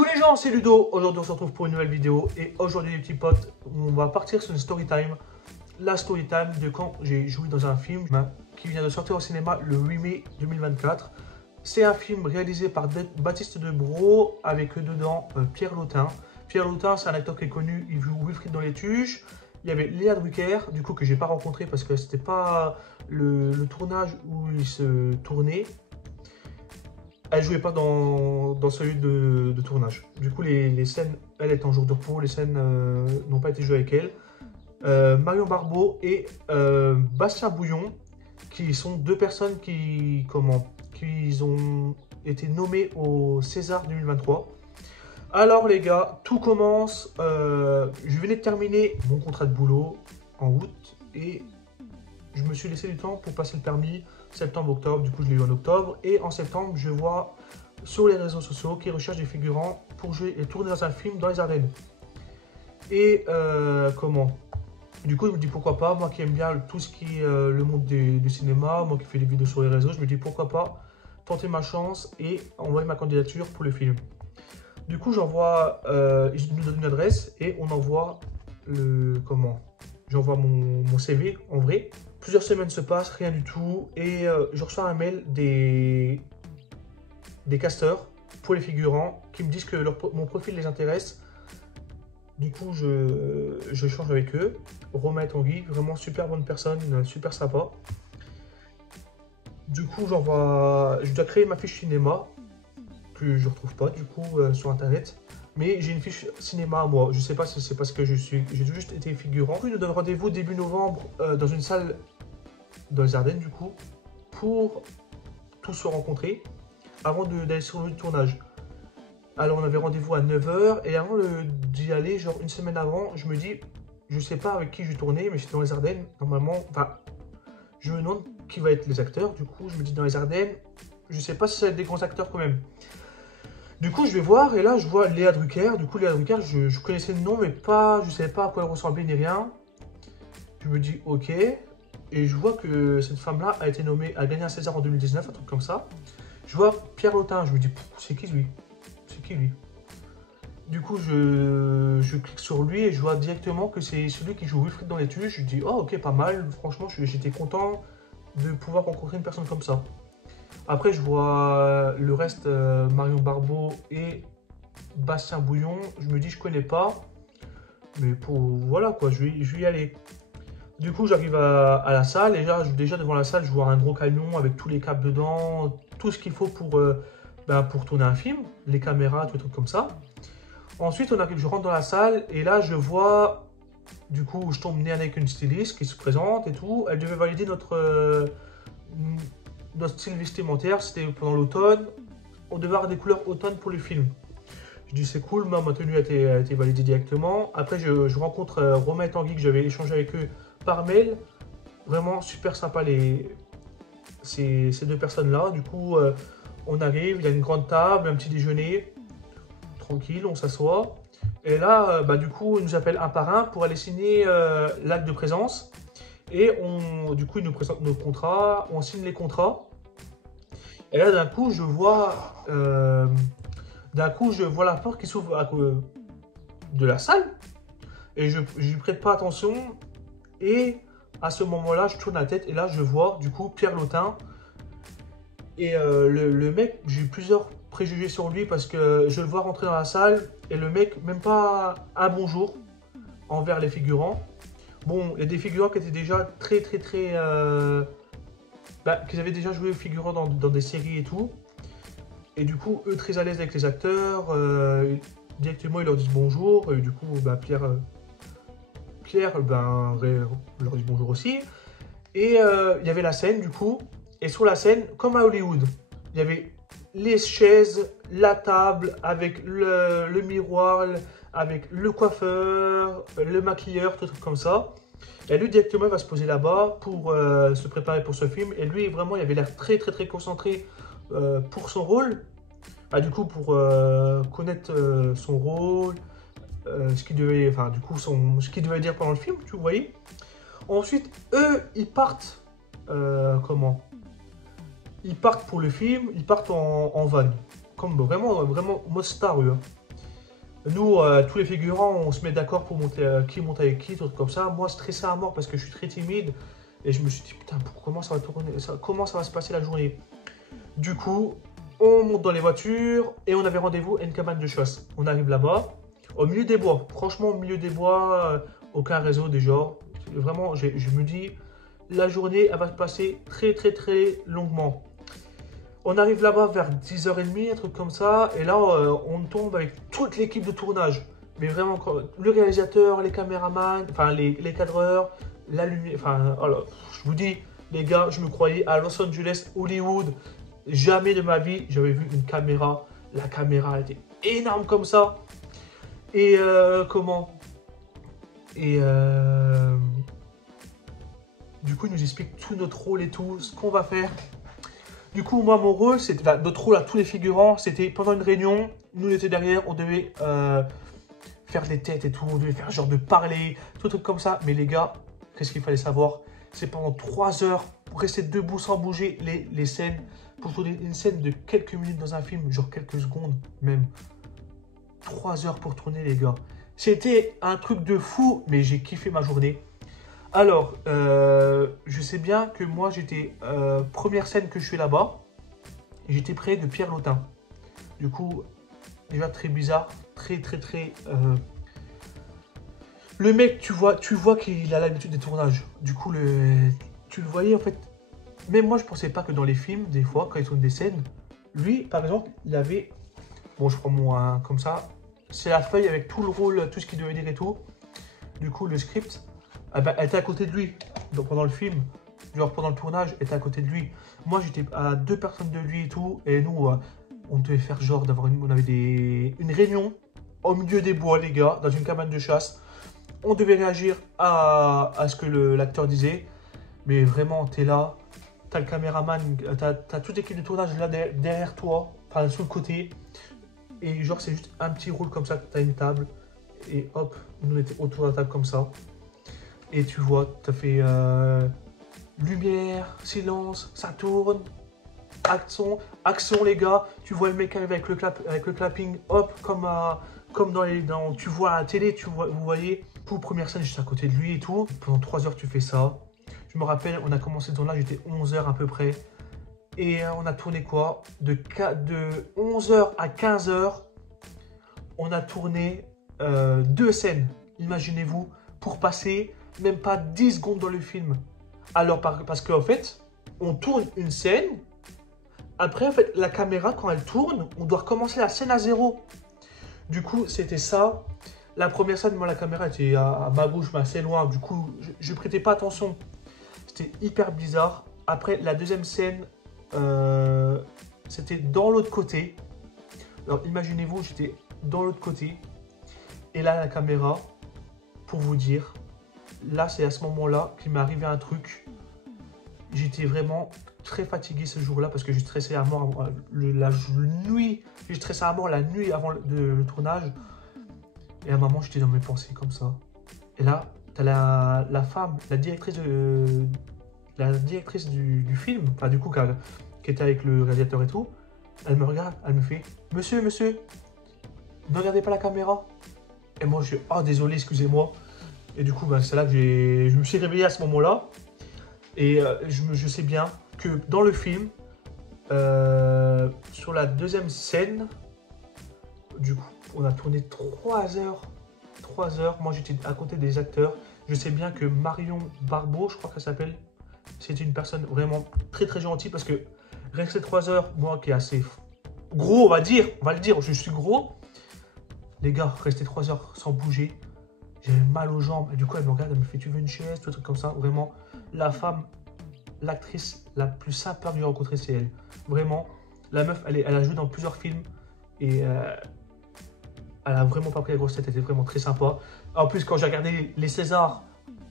Yo les gens, c'est Ludo. Aujourd'hui on se retrouve pour une nouvelle vidéo. Et aujourd'hui les petits potes, on va partir sur une story time. La story time de quand j'ai joué dans un film qui vient de sortir au cinéma le 8 mai 2024. C'est un film réalisé par Baptiste Debroux avec dedans Pierre Lotin. Pierre Lotin, c'est un acteur qui est connu, il joue Wilfried dans Les Tuches. Il y avait Léa Drucker, du coup que j'ai pas rencontré parce que c'était pas le tournage où il se tournait. Elle jouait pas dans celui de tournage. Du coup, les scènes, elle est en jour de repos, les scènes n'ont pas été jouées avec elle. Marion Barbeau et Bastien Bouillon, qui sont deux personnes qui ont été nommées au César 2023. Alors les gars, tout commence. Je venais de terminer mon contrat de boulot en août et je me suis laissé du temps pour passer le permis septembre-octobre. Du coup, je l'ai eu en octobre. Et en septembre, je vois sur les réseaux sociaux qu'ils recherchent des figurants pour jouer et tourner dans un film dans les Ardennes. Et du coup, je me dis pourquoi pas. Moi qui aime bien tout ce qui est le monde du cinéma, moi qui fais des vidéos sur les réseaux, je me dis pourquoi pas tenter ma chance et envoyer ma candidature pour le film. Du coup, j'envoie, ils nous donnent une adresse et on envoie j'envoie mon CV en vrai. Plusieurs semaines se passent, rien du tout, et je reçois un mail des casteurs pour les figurants qui me disent que mon profil les intéresse. Du coup, je change avec eux. Romain et Tanguy, vraiment super bonne personne, super sympa. Du coup, je dois créer ma fiche cinéma, que je retrouve pas du coup sur internet. Mais j'ai une fiche cinéma à moi. Je sais pas si c'est parce que j'ai juste été figurant. Puis, ils nous donnent rendez-vous début novembre dans une salle dans les Ardennes du coup pour tous se rencontrer avant d'aller sur le tournage. Alors on avait rendez-vous à 9 h et avant d'y aller, genre une semaine avant, je me dis, je sais pas avec qui je vais tourner, mais c'est dans les Ardennes. Normalement, je me demande qui va être les acteurs. Du coup, je me dis dans les Ardennes, je sais pas si ça va être des grands acteurs quand même. Du coup, je vais voir et là, je vois Léa Drucker. Du coup, Léa Drucker, je connaissais le nom, mais je savais pas à quoi elle ressemblait ni rien. Je me dis, ok. Et je vois que cette femme-là a été nommée, a gagné un César en 2019, un truc comme ça. Je vois Pierre Lotin, je me dis, c'est qui lui? C'est qui lui? Du coup, je clique sur lui et je vois directement que c'est celui qui joue Wilfried dans Les Tuches. Je dis, oh ok, pas mal. Franchement, j'étais content de pouvoir rencontrer une personne comme ça. Après, je vois le reste, Marion Barbeau et Bastien Bouillon. Je me dis, je connais pas. Mais voilà quoi, je vais y aller. Du coup, j'arrive à la salle et déjà devant la salle, je vois un gros camion avec tous les câbles dedans, tout ce qu'il faut pour tourner un film, les caméras, tout les trucs comme ça. Ensuite, je rentre dans la salle et là, je vois, du coup, je tombe nez avec une styliste qui se présente et tout. Elle devait valider notre style vestimentaire, c'était pendant l'automne. On devait avoir des couleurs automne pour le film. Je dis c'est cool, ma tenue a été validée directement. Après, je rencontre Romain et Tanguy que j'avais échangé avec eux par mail. Vraiment super sympa ces deux personnes-là. Du coup, on arrive, il y a une grande table, un petit déjeuner. Tranquille, on s'assoit. Et là, du coup, ils nous appellent un par un pour aller signer l'acte de présence. Et du coup, ils nous présentent nos contrats, on signe les contrats. Et là, d'un coup, je vois la porte qui s'ouvre de la salle. Et je n'y prête pas attention. Et à ce moment-là, je tourne la tête et là, je vois du coup Pierre Lotin. Et le mec, j'ai eu plusieurs préjugés sur lui parce que je le vois rentrer dans la salle et le mec, même pas un bonjour envers les figurants. Bon, il y a des figurants qui étaient déjà très qui avaient déjà joué figurants dans des séries et tout. Et du coup, eux très à l'aise avec les acteurs. Directement, ils leur disent bonjour. Et du coup, Pierre leur dit bonjour aussi. Et il y avait la scène du coup. Et sur la scène, comme à Hollywood, il y avait les chaises, la table avec le miroir, avec le coiffeur, le maquilleur, tout truc comme ça. Et lui directement il va se poser là-bas pour se préparer pour ce film. Et lui vraiment il avait l'air très concentré pour son rôle. Du coup pour connaître son rôle, ce qu'il devait dire pendant le film, tu voyez. Ensuite eux ils partent ils partent pour le film, ils partent en van. Comme vraiment mode star eux. Nous, tous les figurants, on se met d'accord pour monter, qui monte avec qui, tout comme ça. Moi, stressé à mort parce que je suis très timide. Et je me suis dit, putain, comment ça va tourner, comment ça va se passer la journée? Du coup, on monte dans les voitures et on avait rendez-vous à une cabane de chasse. On arrive là-bas, au milieu des bois. Franchement, au milieu des bois, aucun réseau déjà. Vraiment, je me dis, la journée, elle va se passer très, très, très longuement. On arrive là-bas vers 10h30, un truc comme ça. Et là, on tombe avec toute l'équipe de tournage. Mais vraiment, le réalisateur, les caméramans, enfin les cadreurs, la lumière. Enfin, alors, je vous dis, les gars, je me croyais à Los Angeles, Hollywood. Jamais de ma vie, j'avais vu une caméra. La caméra était énorme comme ça. Et comment? Et du coup, il nous explique tout notre rôle et tout, ce qu'on va faire. Du coup, moi, mon rôle, c'était notre rôle à tous les figurants, c'était pendant une réunion, nous, on était derrière, on devait faire des têtes et tout, on devait faire genre de parler, tout truc comme ça. Mais les gars, qu'est-ce qu'il fallait savoir? C'est pendant 3 heures, pour rester debout sans bouger, les scènes, pour tourner une scène de quelques minutes dans un film, genre quelques secondes même. 3 heures pour tourner, les gars. C'était un truc de fou, mais j'ai kiffé ma journée. Alors, je sais bien que moi, j'étais... première scène que je fais là-bas, j'étais près de Pierre Lotin. Du coup, déjà très bizarre, très... Le mec, tu vois qu'il a l'habitude des tournages. Du coup, tu le voyais, en fait... Même moi, je pensais pas que dans les films, des fois, quand ils tournent des scènes, lui, par exemple, il avait... Bon, je prends moi comme ça. C'est la feuille avec tout le rôle, tout ce qu'il devait dire et tout. Du coup, le script... Ah ben, elle était à côté de lui, donc pendant le film, genre pendant le tournage, elle était à côté de lui. Moi, j'étais à 2 personnes de lui et tout, et nous, on devait faire genre d'avoir on avait une réunion au milieu des bois, les gars, dans une cabane de chasse. On devait réagir à ce que l'acteur disait, mais vraiment, t'es là, t'as le caméraman, t'as toute l'équipe de tournage là derrière toi, enfin sur le côté, et genre c'est juste un petit rôle comme ça, t'as une table, et hop, nous on était autour de la table comme ça. Et tu vois, tu as fait lumière, silence, ça tourne, action les gars. Tu vois le mec arriver avec le clapping, hop, comme tu vois à la télé, vous voyez. Pour première scène, j'étais à côté de lui et tout. Pendant 3 heures, tu fais ça. Je me rappelle, on a commencé le tournage, j'étais 11 heures à peu près. Et on a tourné quoi? De 11 heures à 15 heures, on a tourné 2 scènes, imaginez-vous, pour passer même pas 10 secondes dans le film. Alors, parce qu'en fait, on tourne une scène. Après, en fait, la caméra, quand elle tourne, on doit recommencer la scène à zéro. Du coup, c'était ça. La première scène, moi, la caméra était à ma gauche, mais assez loin. Du coup, je prêtais pas attention. C'était hyper bizarre. Après, la deuxième scène, c'était dans l'autre côté. Alors, imaginez-vous, j'étais dans l'autre côté. Et là, la caméra, pour vous dire... Là, c'est à ce moment-là qu'il m'est arrivé un truc. J'étais vraiment très fatigué ce jour-là parce que j'ai stressé à mort la nuit. J'ai stressé à mort la nuit avant le tournage. Et à un moment, j'étais dans mes pensées comme ça. Et là, t'as la femme, la directrice du film, enfin du coup, qui était avec le réalisateur et tout. Elle me regarde, elle me fait « Monsieur, ne regardez pas la caméra ». Et moi, je dis « Oh, désolé, excusez-moi ». Et du coup, ben, c'est là que je me suis réveillé à ce moment-là. Et je sais bien que dans le film, sur la deuxième scène, du coup, on a tourné 3 heures. 3 heures. Moi, j'étais à côté des acteurs. Je sais bien que Marion Barbeau, je crois qu'elle s'appelle, c'était une personne vraiment très gentille parce que rester 3 heures, moi qui est assez gros, on va le dire, je suis gros. Les gars, rester 3 heures sans bouger. J'avais mal aux jambes. Et du coup, elle me regarde, elle me fait « Tu veux une chaise ?» Tout un truc comme ça. Vraiment, la femme, l'actrice la plus sympa que j'ai rencontrée, c'est elle. Vraiment, la meuf, elle a joué dans plusieurs films. Et elle a vraiment pas pris la grosse tête. Elle était vraiment très sympa. En plus, quand j'ai regardé les Césars,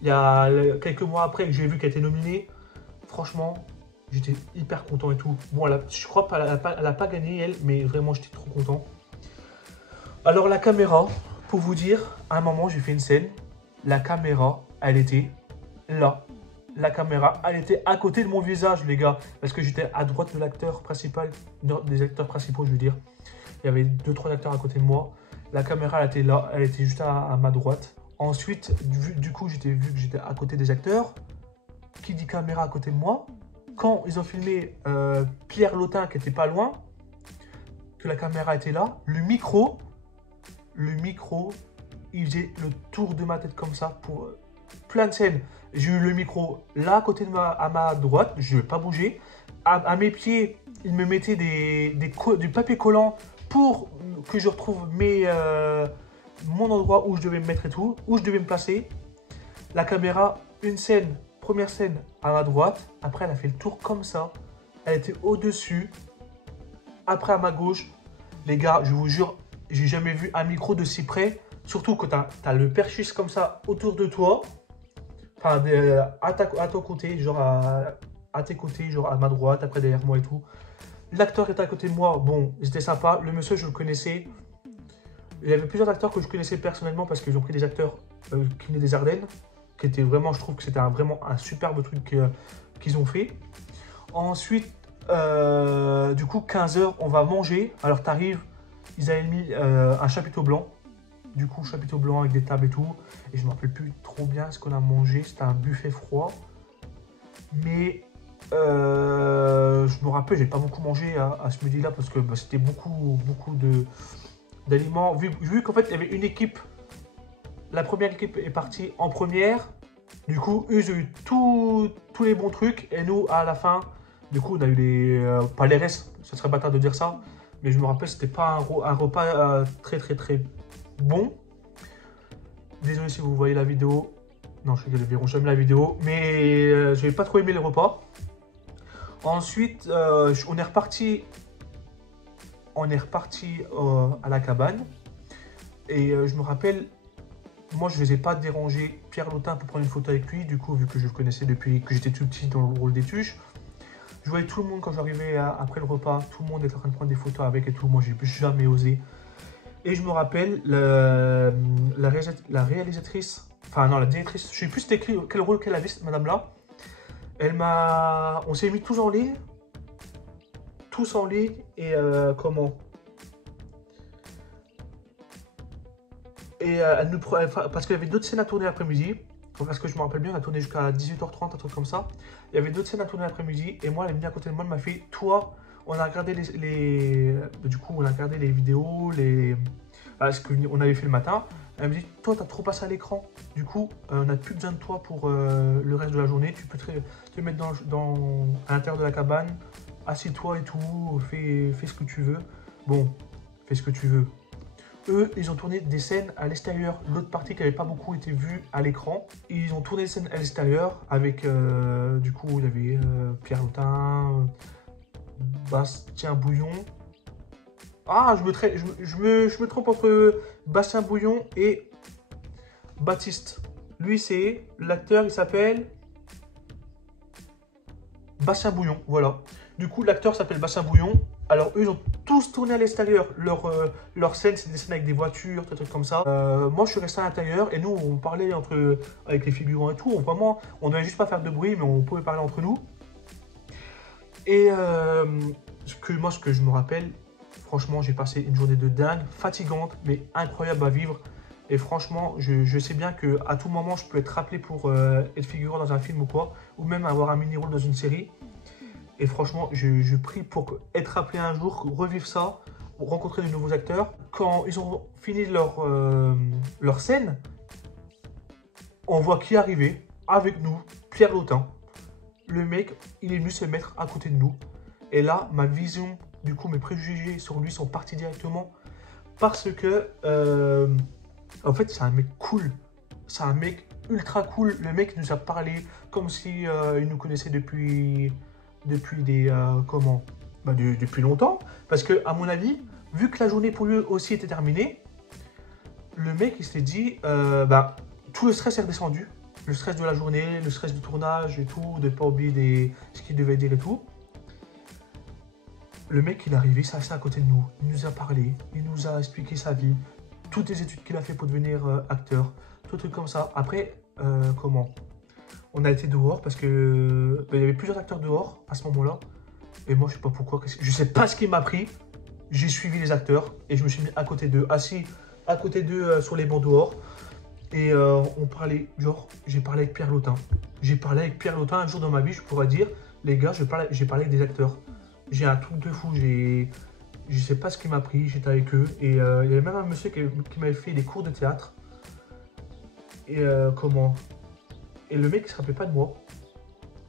il y a quelques mois après que j'ai vu qu'elle était nominée, franchement, j'étais hyper content et tout. Bon, je crois qu'elle n'a pas gagné, elle, mais vraiment, j'étais trop content. Alors, la caméra... Pour vous dire, à un moment, j'ai fait une scène. La caméra, elle était là. La caméra, elle était à côté de mon visage, les gars. Parce que j'étais à droite de l'acteur principal, des acteurs principaux, je veux dire. Il y avait 2-3 acteurs à côté de moi. La caméra, elle était là, elle était juste à ma droite. Ensuite, du coup, vu que j'étais à côté des acteurs. Qui dit caméra à côté de moi? Quand ils ont filmé Pierre Lotin qui était pas loin, que la caméra était là, le micro, il faisait le tour de ma tête comme ça pour plein de scènes. J'ai eu le micro là à côté de à ma droite, je ne vais pas bouger. À mes pieds, il me mettait du papier collant pour que je retrouve mon endroit où je devais me mettre et tout, où je devais me placer. La caméra, première scène à ma droite, après elle a fait le tour comme ça. Elle était au-dessus. Après à ma gauche, les gars, je vous jure, j'ai jamais vu un micro de si près. Surtout quand t'as le perchis comme ça autour de toi. Enfin, à ton côté, genre à tes côtés, genre à ma droite, après derrière moi et tout. L'acteur était à côté de moi, bon, c'était sympa. Le monsieur, je le connaissais. Il y avait plusieurs acteurs que je connaissais personnellement parce qu'ils ont pris des acteurs qui venaient des Ardennes. Qui était vraiment, je trouve que c'était vraiment un superbe truc qu'ils ont fait. Ensuite, du coup, 15 h, on va manger. Alors, t'arrives, ils avaient mis un chapiteau blanc. Du coup, chapiteau blanc avec des tables et tout. Et je ne me rappelle plus trop bien ce qu'on a mangé. C'était un buffet froid. Mais je me rappelle, j'ai pas beaucoup mangé à ce midi-là parce que bah, c'était beaucoup d'aliments. Vu qu'en fait, il y avait une équipe. La première équipe est partie en première. Du coup, eux, ils ont eu tous les bons trucs. Et nous, à la fin, du coup, on a eu pas les restes. Ce serait bâtard de dire ça. Mais je me rappelle, c'était pas un repas très bon. Désolé si vous voyez la vidéo. Non, je sais qu'ils ne verront jamais la vidéo. Mais je n'avais pas trop aimé les repas. Ensuite, on est reparti à la cabane. Et je me rappelle, moi je ne les ai pas dérangé Pierre Lotin pour prendre une photo avec lui. Du coup, vu que je le connaissais depuis que j'étais tout petit dans le rôle des tuches. Je voyais tout le monde quand j'arrivais après le repas. Tout le monde était en train de prendre des photos avec et tout. Moi, j'ai jamais osé. Et je me rappelle, la réalisatrice, enfin non, la directrice, je ne sais plus c'était quel rôle qu'elle avait, cette madame-là. On s'est mis tous en ligne. Et comment? Et parce qu'il y avait d'autres scènes à tourner l'après-midi. Parce que je me rappelle bien, on a tourné jusqu'à 18 h 30, un truc comme ça. Il y avait d'autres scènes à tourner l'après-midi. Et moi, elle est venue à côté de moi, elle m'a fait, toi, on a regardé du coup, on a regardé les vidéos, ce qu'on avait fait le matin. Elle me dit, toi, t'as trop passé à l'écran. Du coup, on n'a plus besoin de toi pour le reste de la journée. Tu peux te mettre à l'intérieur de la cabane. Assieds-toi et tout. Fais ce que tu veux. Bon, fais ce que tu veux. Eux, ils ont tourné des scènes à l'extérieur. L'autre partie qui n'avait pas beaucoup été vue à l'écran. Ils ont tourné des scènes à l'extérieur avec, du coup, il y avait Pierre Lotin, Bastien Bouillon. Ah, je me trompe entre Bastien Bouillon et Baptiste. Lui, c'est l'acteur, il s'appelle Bastien Bouillon, voilà. Du coup, l'acteur s'appelle Bastien Bouillon. Alors, eux, ils ont tous tourné à l'extérieur. Leur scène, c'est des scènes avec des voitures, des trucs comme ça. Moi, je suis resté à l'intérieur et nous, on parlait avec les figurants et tout. Vraiment, on ne devait juste pas faire de bruit, mais on pouvait parler entre nous. Et ce que je me rappelle, franchement, j'ai passé une journée de dingue, fatigante, mais incroyable à vivre. Et franchement, je sais bien qu'à tout moment, je peux être rappelé pour être figurant dans un film ou quoi, ou même avoir un mini-rôle dans une série. Et franchement, je prie pour être rappelé un jour, revivre ça, rencontrer de nouveaux acteurs. Quand ils ont fini leur scène, on voit qui est arrivé avec nous, Pierre Lotin. Le mec, il est venu se mettre à côté de nous. Et là, ma vision, du coup, mes préjugés sur lui sont partis directement. Parce que, en fait, c'est un mec cool. C'est un mec ultra cool. Le mec nous a parlé comme si il nous connaissait depuis depuis longtemps. Parce que, à mon avis, vu que la journée pour lui aussi était terminée, le mec, il s'est dit, tout le stress est redescendu. Le stress de la journée, le stress du tournage et tout, de ne pas oublier ce qu'il devait dire et tout. Le mec, il est arrivé, s'est assis à côté de nous. Il nous a parlé, il nous a expliqué sa vie, toutes les études qu'il a fait pour devenir acteur, tout truc comme ça. Après, on a été dehors parce que il y avait plusieurs acteurs dehors à ce moment-là. Et moi, je sais pas pourquoi, je sais pas ce qui m'a pris. J'ai suivi les acteurs et je me suis mis à côté d'eux, assis à côté d'eux sur les bancs dehors. Et on parlait, genre, j'ai parlé avec Pierre Lotin. J'ai parlé avec Pierre Lotin un jour dans ma vie, je pourrais dire, les gars, j'ai parlé avec des acteurs. J'ai un truc de fou, je sais pas ce qui m'a pris, j'étais avec eux. Et il y avait même un monsieur qui m'avait fait des cours de théâtre. Et comment? Et le mec, il se rappelait pas de moi.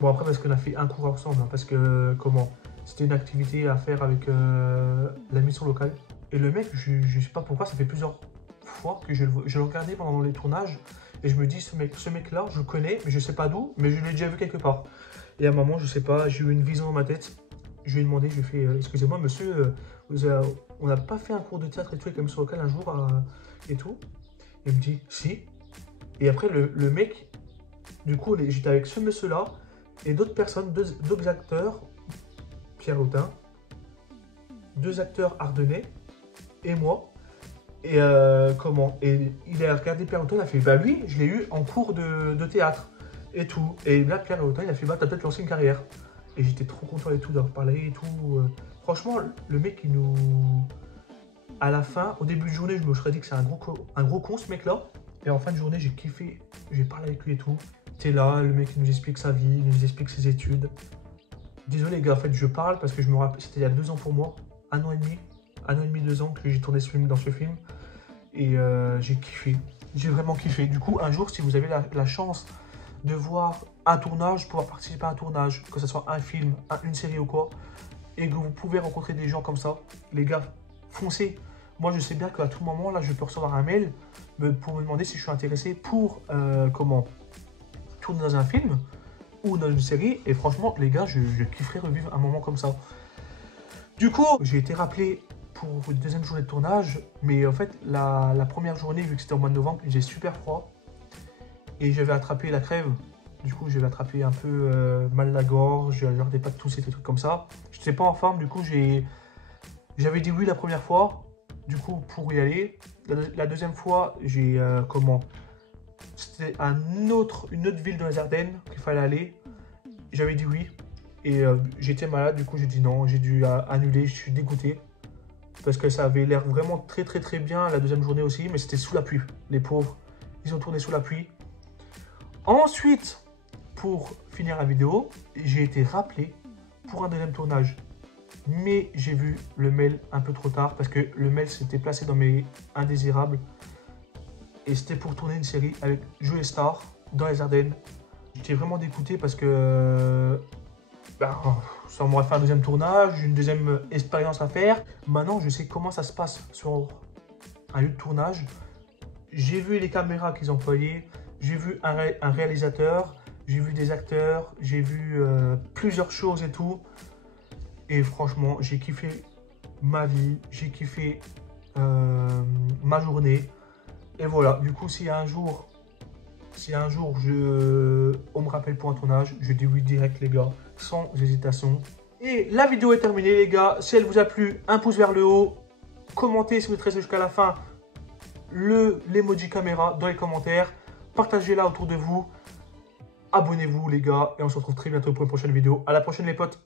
Bon, après, parce qu'on a fait un cours ensemble, hein, parce que, comment? C'était une activité à faire avec la mission locale. Et le mec, je sais pas pourquoi, ça fait plusieurs fois que je le regardais pendant les tournages. Et je me dis, ce mec-là, je le connais, mais je sais pas d'où, mais je l'ai déjà vu quelque part. Et à un moment, je sais pas, j'ai eu une vision dans ma tête. Je lui ai demandé, je lui ai fait, excusez-moi, monsieur, on n'a pas fait un cours de théâtre et tout avec la mission locale un jour et tout. Il me dit, si. Et après, le mec, du coup, j'étais avec ce monsieur-là et d'autres personnes, d'autres acteurs, Pierre Lotin, 2 acteurs ardennais et moi. Et comment? Et il a regardé Pierre Lotin, il a fait, bah lui, je l'ai eu en cours de théâtre et tout. Et là, Pierre Lotin, il a fait, bah t'as peut-être lancé une carrière. Et j'étais trop content et tout d'avoir parlé et tout. Franchement, le mec, il nous... À la fin, au début de journée, je me serais dit que c'est un gros con ce mec-là. Et en fin de journée, j'ai kiffé, j'ai parlé avec lui et tout. T'es là, le mec il nous explique sa vie, il nous explique ses études. Désolé les gars, en fait je parle parce que je me rappelle, c'était il y a 2 ans pour moi, 1 an et demi, 2 ans que j'ai tourné dans ce film. Et j'ai kiffé, j'ai vraiment kiffé. Du coup, un jour, si vous avez la chance de voir un tournage, pouvoir participer à un tournage, que ce soit un film, une série ou quoi, et que vous pouvez rencontrer des gens comme ça, les gars, foncez. Moi, je sais bien qu'à tout moment, là, je peux recevoir un mail pour me demander si je suis intéressé pour, tourner dans un film ou dans une série. Et franchement, les gars, je kifferais revivre un moment comme ça. Du coup, j'ai été rappelé pour une deuxième journée de tournage. Mais en fait, la première journée, vu que c'était au mois de novembre, il faisait super froid. Et j'avais attrapé la crève. Du coup, j'avais attrapé un peu mal la gorge, genre des pattes toussées, des trucs comme ça. Je n'étais pas en forme, du coup, j'avais dit oui la première fois. Du coup, pour y aller. La deuxième fois, c'était une autre ville dans les Ardennes qu'il fallait aller. J'avais dit oui. Et j'étais malade, du coup j'ai dit non. J'ai dû annuler, je suis dégoûté. Parce que ça avait l'air vraiment très bien la deuxième journée aussi. Mais c'était sous la pluie, les pauvres. Ils ont tourné sous la pluie. Ensuite, pour finir la vidéo, j'ai été rappelé pour un deuxième tournage. Mais j'ai vu le mail un peu trop tard parce que le mail s'était placé dans mes indésirables. Et c'était pour tourner une série avec Joe Star dans les Ardennes. J'étais vraiment dégoûté parce que ça m'aurait fait un deuxième tournage, une deuxième expérience à faire. Maintenant, je sais comment ça se passe sur un lieu de tournage. J'ai vu les caméras qu'ils employaient, j'ai vu un réalisateur, j'ai vu des acteurs, j'ai vu plusieurs choses et tout. Et franchement, j'ai kiffé ma vie, j'ai kiffé ma journée. Et voilà, du coup, si un jour on me rappelle pour un tournage, je dis oui direct les gars, sans hésitation. Et la vidéo est terminée les gars, si elle vous a plu, un pouce vers le haut, commentez si vous êtes resté jusqu'à la fin l'emoji caméra dans les commentaires, partagez-la autour de vous, abonnez-vous les gars, et on se retrouve très bientôt pour une prochaine vidéo. À la prochaine les potes.